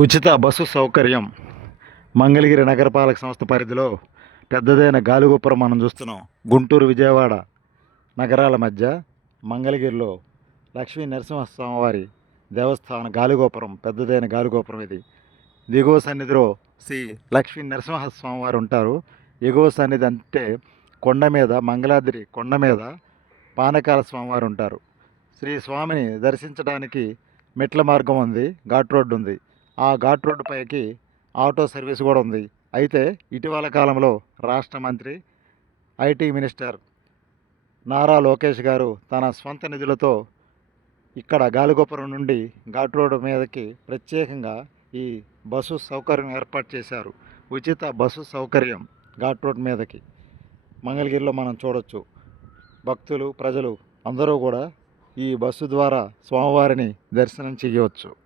ఉచిత బస్సు సౌకర్యం మంగళగిరి నగరపాలక సంస్థ పరిధిలో పెద్దదైన గాలిగోపురం మనం చూస్తున్నాం. గుంటూరు విజయవాడ నగరాల మధ్య మంగళగిరిలో లక్ష్మీ నరసింహస్వామి వారి దేవస్థాన గాలిగోపురం, పెద్దదైన గాలిగోపురం ఇది. దిగువ సన్నిధిలో శ్రీ లక్ష్మీ నరసింహస్వామి వారు ఉంటారు. ఎగువ సన్నిధి అంటే కొండ మీద, మంగళాద్రి కొండ మీద పానకాల స్వామివారు ఉంటారు. శ్రీ స్వామిని దర్శించడానికి మెట్ల మార్గం ఉంది, ఘాట్ రోడ్డు ఉంది. ఆ ఘాట్ రోడ్డు పైకి ఆటో సర్వీస్ కూడా ఉంది. అయితే ఇటీవల కాలంలో రాష్ట్ర మంత్రి, ఐటీ మినిస్టర్ నారా లోకేష్ గారు తన స్వంత నిధులతో ఇక్కడ గాలిగోపురం నుండి ఘాట్ రోడ్డు మీదకి ప్రత్యేకంగా ఈ బస్సు సౌకర్యం ఏర్పాటు చేశారు. ఉచిత బస్సు సౌకర్యం ఘాట్ రోడ్ మీదకి మంగళగిరిలో మనం చూడొచ్చు. భక్తులు, ప్రజలు అందరూ కూడా ఈ బస్సు ద్వారా స్వామివారిని దర్శనం చేయవచ్చు.